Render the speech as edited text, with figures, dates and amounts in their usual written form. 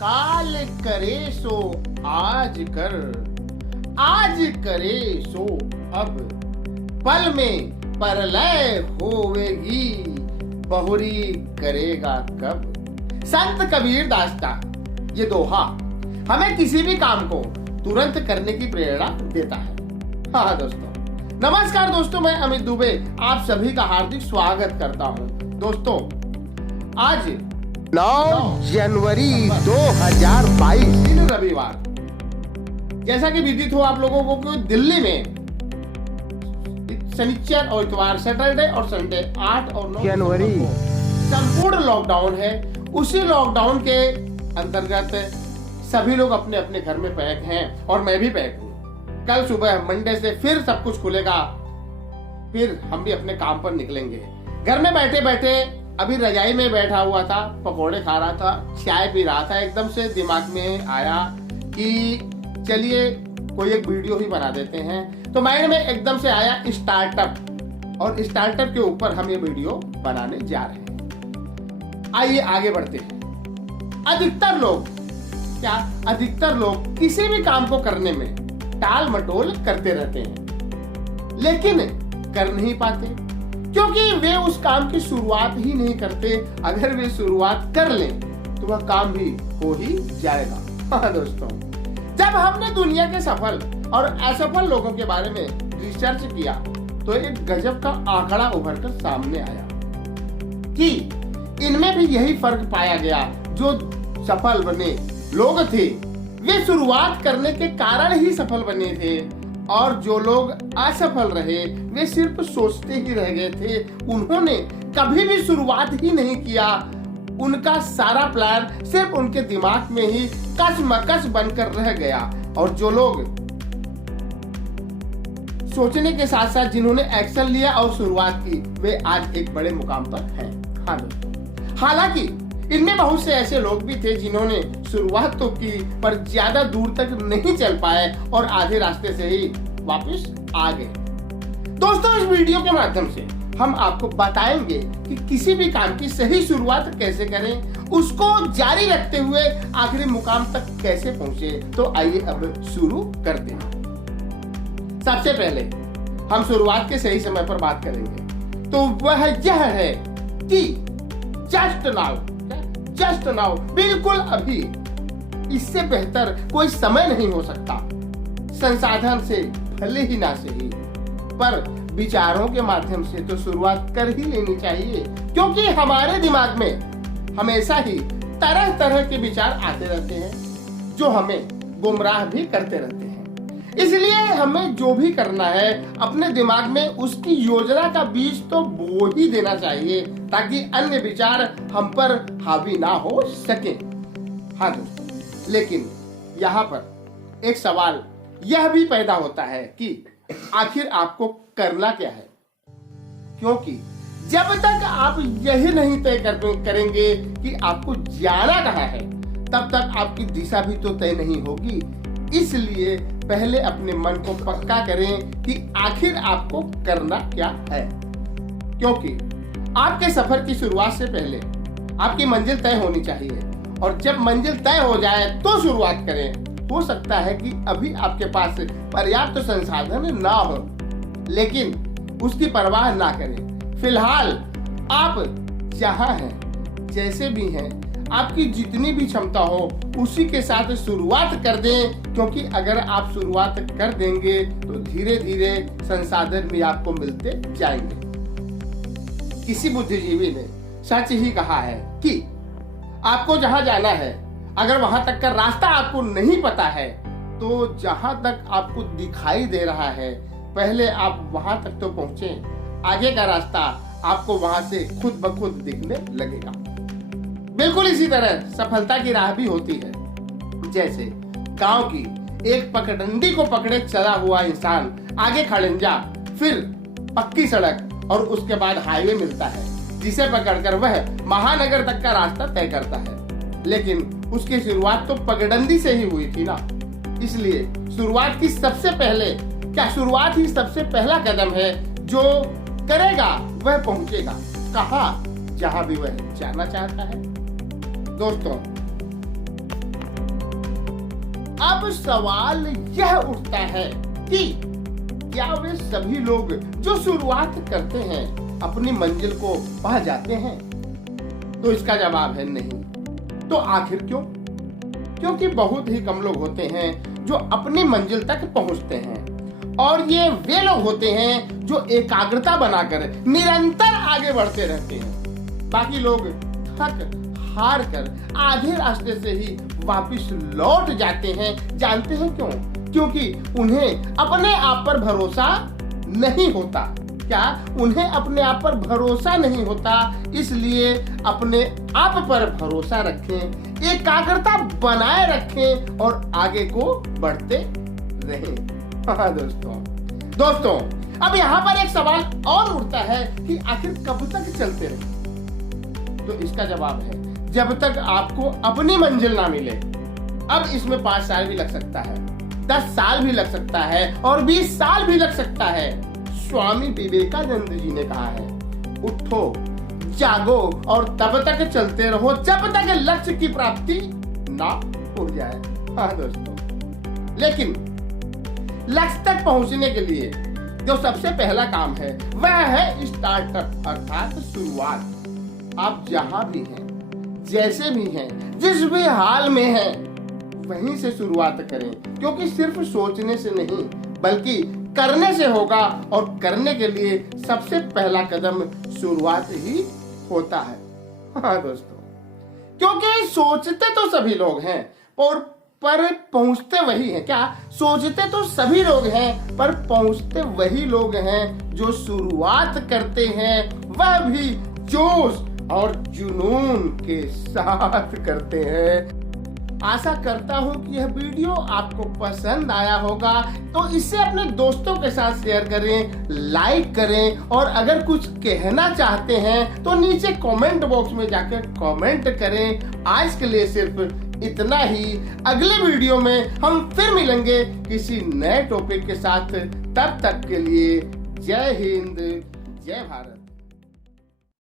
काल करे सो आज कर, आज करे सो अब, पल में परलय होवेगी, बहुरी करेगा कब। संत कबीर दास का ये दोहा हमें किसी भी काम को तुरंत करने की प्रेरणा देता है। हाँ दोस्तों, नमस्कार दोस्तों, मैं अमित दुबे आप सभी का हार्दिक स्वागत करता हूँ। दोस्तों, आज 9 जनवरी 2022 दिन रविवार, जैसा कि विदित हो आप लोगों को कि दिल्ली में शनिचर और इतवार, सैटरडे और संडे 8 और 9 जनवरी संपूर्ण लॉकडाउन है। उसी लॉकडाउन के अंतर्गत सभी लोग अपने अपने घर में पैक हैं और मैं भी पैक हूँ। कल सुबह मंडे से फिर सब कुछ खुलेगा, फिर हम भी अपने काम पर निकलेंगे। घर में बैठे बैठे अभी रजाई में बैठा हुआ था, पकौड़े खा रहा था, चाय पी रहा था। एकदम से दिमाग में आया कि चलिए कोई एक वीडियो ही बना देते हैं। तो माइंड में एकदम से आया स्टार्टअप, और स्टार्टअप के ऊपर हम ये वीडियो बनाने जा रहे हैं। आइए आगे बढ़ते हैं। अधिकतर लोग किसी भी काम को करने में टाल मटोल करते रहते हैं, लेकिन कर नहीं पाते क्योंकि वे उस काम की शुरुआत ही नहीं करते। अगर वे शुरुआत कर लें तो वह काम भी हो ही जाएगा। हाँ दोस्तों, जब हमने दुनिया के सफल और असफल लोगों के बारे में रिसर्च किया तो एक गजब का आंकड़ा उभरकर सामने आया कि इनमें भी यही फर्क पाया गया। जो सफल बने लोग थे वे शुरुआत करने के कारण ही सफल बने थे, और जो लोग असफल रहे वे सिर्फ सोचते ही रह गए थे। उन्होंने कभी भी शुरुआत ही नहीं किया। उनका सारा प्लान सिर्फ उनके दिमाग में ही कसमकस बनकर रह गया। और जो लोग सोचने के साथ साथ जिन्होंने एक्शन लिया और शुरुआत की, वे आज एक बड़े मुकाम पर हैं। हाँ दोस्तों, हालांकि इनमें बहुत से ऐसे लोग भी थे जिन्होंने शुरुआत तो की पर ज्यादा दूर तक नहीं चल पाए और आधे रास्ते से ही वापस आ गए। दोस्तों, इस वीडियो के माध्यम से हम आपको बताएंगे कि किसी भी काम की सही शुरुआत कैसे करें, उसको जारी रखते हुए आखिरी मुकाम तक कैसे पहुंचे। तो आइए अब शुरू करते हैं। सबसे पहले हम शुरुआत के सही समय पर बात करेंगे, तो वह यह है कि जस्ट नाउ, बिल्कुल अभी। इससे बेहतर कोई समय नहीं हो सकता। संसाधन से भले ही ना सही, पर विचारों के माध्यम से तो शुरुआत कर ही लेनी चाहिए, क्योंकि हमारे दिमाग में हमेशा ही तरह तरह के विचार आते रहते हैं जो हमें गुमराह भी करते रहते हैं। इसलिए हमें जो भी करना है अपने दिमाग में उसकी योजना का बीज तो बो ही देना चाहिए, ताकि अन्य विचार हम पर हावी ना हो सके। हाँ दोस्तों, लेकिन यहाँ पर एक सवाल यह भी पैदा होता है कि आखिर आपको करना क्या है, क्योंकि जब तक आप यही नहीं तय करेंगे कि आपको जाना कहाँ है, तब तक आपकी दिशा भी तो तय नहीं होगी। इसलिए पहले अपने मन को पक्का करें कि आखिर आपको करना क्या है, क्योंकि आपके सफर की शुरुआत से पहले आपकी मंजिल तय होनी चाहिए। और जब मंजिल तय हो जाए तो शुरुआत करें। हो सकता है कि अभी आपके पास पर्याप्त संसाधन ना हो, लेकिन उसकी परवाह ना करें। फिलहाल आप जहां हैं, जैसे भी हैं, आपकी जितनी भी क्षमता हो उसी के साथ शुरुआत कर दें, क्योंकि अगर आप शुरुआत कर देंगे तो धीरे धीरे संसाधन भी आपको मिलते जाएंगे। किसी बुद्धिजीवी ने सच ही कहा है कि आपको जहां जाना है, अगर वहां तक का रास्ता आपको नहीं पता है, तो जहां तक आपको दिखाई दे रहा है पहले आप वहां तक तो पहुंचे। आगे का रास्ता आपको वहां से खुद ब खुद दिखने लगेगा। बिल्कुल इसी तरह सफलता की राह भी होती है। जैसे गांव की एक पगडंडी को पकड़े चला हुआ इंसान आगे खड़ंजा, फिर पक्की सड़क और उसके बाद हाईवे मिलता है, जिसे पकड़कर वह महानगर तक का रास्ता तय करता है। लेकिन उसकी शुरुआत तो पगडंडी से ही हुई थी ना। इसलिए शुरुआत ही सबसे पहला कदम है। जो करेगा वह पहुंचेगा कहाँ, जहां भी वह जाना चाहता है। दोस्तों, अब सवाल यह उठता है कि क्या वे सभी लोग जो शुरुआत करते हैं अपनी मंजिल को पा जाते हैं? तो इसका जवाब है नहीं। तो आखिर क्यों? क्योंकि बहुत ही कम लोग होते हैं जो अपनी मंजिल तक पहुंचते हैं, और ये वे लोग होते हैं जो एकाग्रता बनाकर निरंतर आगे बढ़ते रहते हैं। बाकी लोग थक हार कर आधे रास्ते से ही वापस लौट जाते हैं। जानते हैं क्यों? क्योंकि उन्हें अपने आप पर भरोसा नहीं होता। क्या उन्हें अपने आप पर भरोसा नहीं होता? इसलिए अपने आप पर भरोसा रखें, एकाग्रता बनाए रखें और आगे को बढ़ते रहें। हाँ दोस्तों, अब यहाँ पर एक सवाल और उठता है कि आखिर कब तक चलते रहें? तो इसका जवाब है जब तक आपको अपनी मंजिल ना मिले। अब इसमें 5 साल भी लग सकता है, 10 साल भी लग सकता है और 20 साल भी लग सकता है। स्वामी विवेकानंद जी ने कहा है, उठो, जागो और तब तक चलते रहो जब तक लक्ष्य की प्राप्ति ना हो जाए। हाँ दोस्तों, लेकिन लक्ष्य तक पहुंचने के लिए जो सबसे पहला काम है वह है स्टार्टअप, अर्थात शुरुआत। आप जहां भी हैं, जैसे भी हैं, जिस भी हाल में हैं, वहीं से शुरुआत करें, क्योंकि सिर्फ सोचने से नहीं बल्कि करने से होगा, और करने के लिए सबसे पहला कदम शुरुआत ही होता है। हाँ दोस्तों, क्योंकि सोचते तो सभी लोग हैं पर पहुंचते वही हैं। क्या सोचते तो सभी लोग हैं पर पहुंचते वही लोग हैं जो शुरुआत करते हैं, वह भी जोश और जुनून के साथ करते हैं। आशा करता हूं कि यह वीडियो आपको पसंद आया होगा, तो इसे अपने दोस्तों के साथ शेयर करें, लाइक करें, और अगर कुछ कहना चाहते हैं तो नीचे कमेंट बॉक्स में जाकर कमेंट करें। आज के लिए सिर्फ इतना ही। अगले वीडियो में हम फिर मिलेंगे किसी नए टॉपिक के साथ। तब तक के लिए जय हिंद, जय भारत।